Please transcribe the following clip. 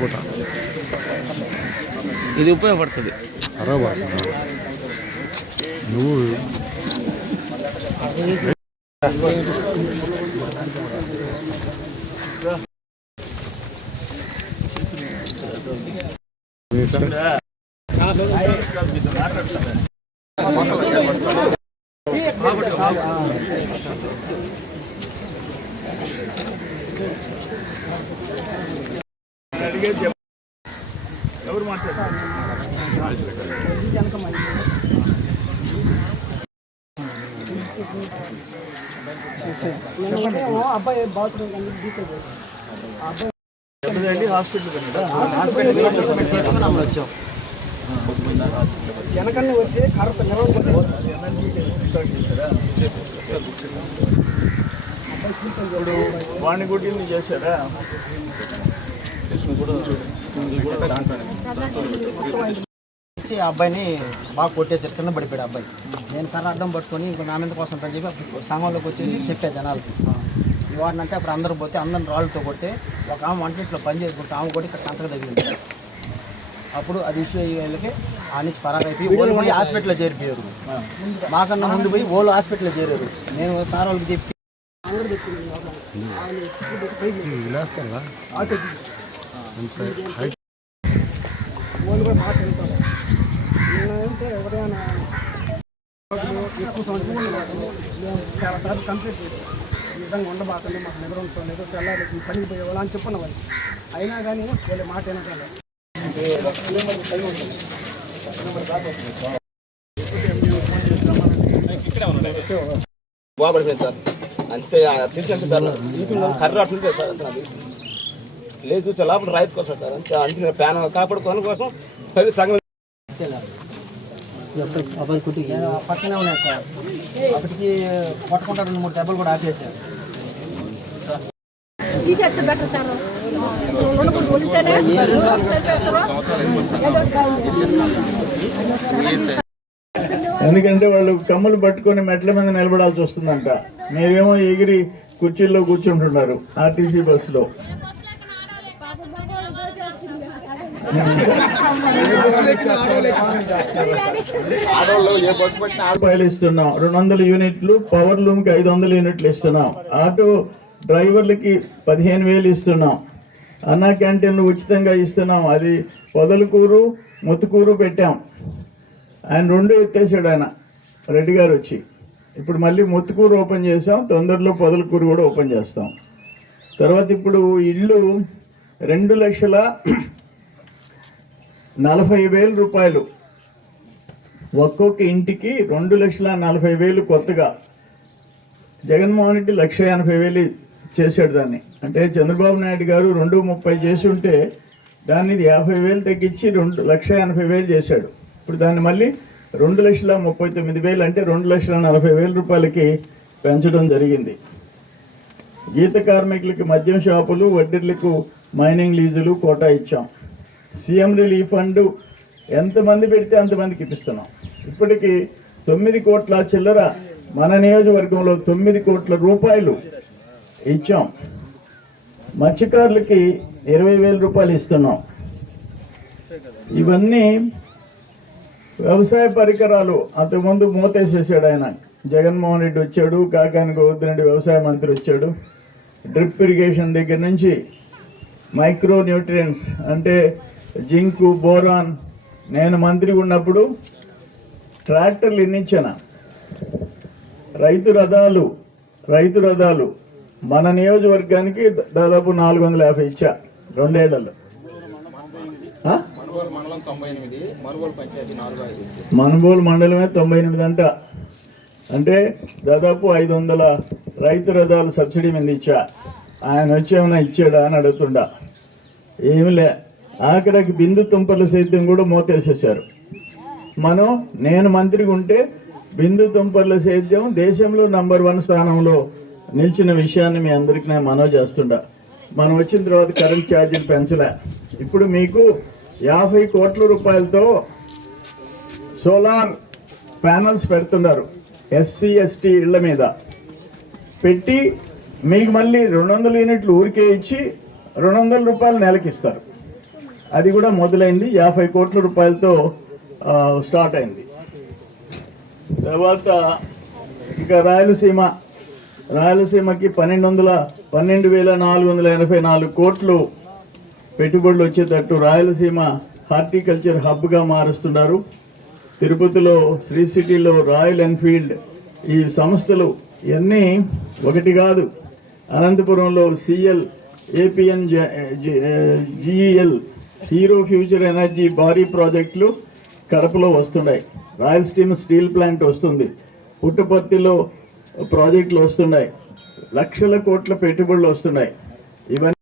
పూట ఇది ఉపయోగపడుతుంది. నువ్వు ఎవరు మాట్లాడారు? అబ్బాయి బాత్రూమ్ హాస్పిటల్ వచ్చాం. వెనకన్నా వచ్చి కరెక్ట్ ఇప్పుడు వాణి గుడ్డిని చేశారా? ఆ అబ్బాయిని బాగా కొట్టేసారు, కింద పడిపోయాడు అబ్బాయి. నేను కర్ర అడ్డం పట్టుకొని ఇంకో నా మీద కోసం అని చెప్పి సంఘంలోకి వచ్చేసి చెప్పే జనాలకి వాడినంటే అప్పుడు అందరూ పోతే అందరిని రాళ్ళతో కొడితే ఒక ఆమె వంటింట్లో పని చేసుకుంటే ఆమె కూడా ఇక్కడ కంతకు తగిలింది. అప్పుడు అది ఇష్యూ అయ్యే వాళ్ళకి ఆ నుంచి పరాగైపోయి ఓళ్ళు పోయి హాస్పిటల్లో చేరిపోయారు. మాకన్నా ముందు పోయి ఓళ్ళు హాస్పిటల్లో చేరారు. నేను సార్ వాళ్ళకి చెప్పి వాళ్ళు కూడా బాగా తెలుస్తారు. నేనంటే ఎవరైనా ఎక్కువ సంవత్సరం చాలాసార్లు కంప్లీట్ చేశాను. ఈ విధంగా ఉండబాకండి, మాకు నిద్ర ఉంటుందో తెల్లారి పనికి పోయేవాళ్ళు అని చెప్పిన వాళ్ళు. అయినా కానీ వాళ్ళ మాట ఏమంటారు బాబడిపోయింది సార్. అంతే తెలిసి సార్ కర్ర అట్లుంటే సార్ లేదు చూసా లోపల రైతు కోసం సార్. అంతే అంతే ప్యాన్ కాపాడుకోవడం కోసం సగం పక్కనే ఉన్నాయి సార్. అప్పటికి కొట్టకుండా 2-3 దెబ్బలు కూడా ఆపేశారు. తీసేస్తే బెటర్ సార్. ఎందుకంటే వాళ్ళు కమ్ములు పట్టుకొని మెట్ల మీద నిలబడాల్సి వస్తుందంట. మీరేమో ఎగిరి కుర్చీల్లో కూర్చుంటున్నారు ఆర్టీసీ బస్సులో. రూపాయలు ఇస్తున్నాం. 200 యూనిట్లు, పవర్ లూమ్కి 500 యూనిట్లు ఇస్తున్నాం. ఆటో డ్రైవర్లకి 15,000 ఇస్తున్నాం. అన్నా క్యాంటీన్లు ఉచితంగా ఇస్తున్నాం. అది పొదలకూరు ముత్తుకూరు పెట్టాం. ఆయన 2 ఎత్తేసాడు ఆయన రెడ్డి గారు వచ్చి. ఇప్పుడు మళ్ళీ ముత్తుకూరు ఓపెన్ చేసాం. తొందరలో పొదలకూరు కూడా ఓపెన్ చేస్తాం. తర్వాత ఇప్పుడు ఇళ్ళు 2,40,000 రూపాయలు ఒక్కొక్క ఇంటికి 2,40,000 కొత్తగా. జగన్మోహన్ రెడ్డి 1,80,000 చేశాడు దాన్ని. అంటే చంద్రబాబు నాయుడు గారు 2,30,000 చేసి ఉంటే దాన్ని 50,000 తగ్గించి 2,80,000 చేశాడు. ఇప్పుడు దాన్ని మళ్ళీ 2,39,000 అంటే 2,40,000 రూపాయలకి పెంచడం జరిగింది. గీత కార్మికులకి మద్యం షాపులు, వడ్డీలకు మైనింగ్ లీజులు కోటా ఇచ్చాం. సీఎం రిలీఫ్ ఫండ్ ఎంతమంది పెడితే అంతమందికి ఇప్పిస్తున్నాం. ఇప్పటికి 9 కోట్ల చిల్లర మన నియోజకవర్గంలో 9 కోట్ల రూపాయలు ఇచ్చాం. మత్స్యకారులకి 20,000 రూపాయలు ఇస్తున్నాం. ఇవన్నీ వ్యవసాయ పరికరాలు అంతకుముందు మూతేసేసాడు ఆయన. జగన్మోహన్ రెడ్డి వచ్చాడు, కాకాని గోవర్ధన్ రెడ్డి వ్యవసాయ మంత్రి వచ్చాడు. డ్రిప్ ఇరిగేషన్ దగ్గర నుంచి మైక్రో న్యూట్రియంట్స్ అంటే జింకు, బోరాన్. నేను మంత్రి ఉన్నప్పుడు ట్రాక్టర్లు ఎన్ని ఇచ్చాను. రైతు రథాలు మన నియోజకవర్గానికి దాదాపు 450 ఇచ్చా 2 ఏళ్లలో. మనుబోలు మండలమే 98 అంట. అంటే దాదాపు 500 రైతు రథాలు సబ్సిడీ మీద ఇచ్చా. ఆయన వచ్చి ఏమైనా ఇచ్చాడా అని అడుగుతుండా. ఏమిలే. ఆఖరికి బిందు తుంపర్ల సేద్యం కూడా మోతేసేశారు. నేను మంత్రిగా ఉంటే బిందు తుంపర్ల సేద్యం దేశంలో నంబర్ 1 స్థానంలో నిలిచిన విషయాన్ని మీ అందరికీ నేను మనవి చేస్తుండా. మనం వచ్చిన తర్వాత కరెంట్ ఛార్జీలు పెంచలే. ఇప్పుడు మీకు 50 కోట్ల రూపాయలతో సోలార్ ప్యానల్స్ పెడుతున్నారు ఎస్సీ ఎస్టీ ఇళ్ల మీద పెట్టి, మీకు మళ్ళీ 200 యూనిట్లు ఊరికే ఇచ్చి 200 రూపాయలు నెలకి ఇస్తారు. అది కూడా మొదలైంది, 50 కోట్ల రూపాయలతో స్టార్ట్ అయింది. తర్వాత ఇక రాయలసీమకి 12,484 కోట్లు పెట్టుబడులు వచ్చేటట్టు రాయలసీమ హార్టికల్చర్ హబ్గా మారుస్తున్నారు. తిరుపతిలో శ్రీ సిటీలో రాయల్ ఎన్ఫీల్డ్ ఈ సంస్థలు ఇవన్నీ ఒకటి కాదు. అనంతపురంలో CL, APN, GEL, Hero Future Energy భారీ ప్రాజెక్టులు కడపలో వస్తున్నాయి. రాయలసీమ స్టీల్ ప్లాంట్ వస్తుంది, పుట్టపర్తిలో ప్రాజెక్టులు వస్తున్నాయి, లక్షల కోట్ల పెట్టుబడులు వస్తున్నాయి. ఇవన్నీ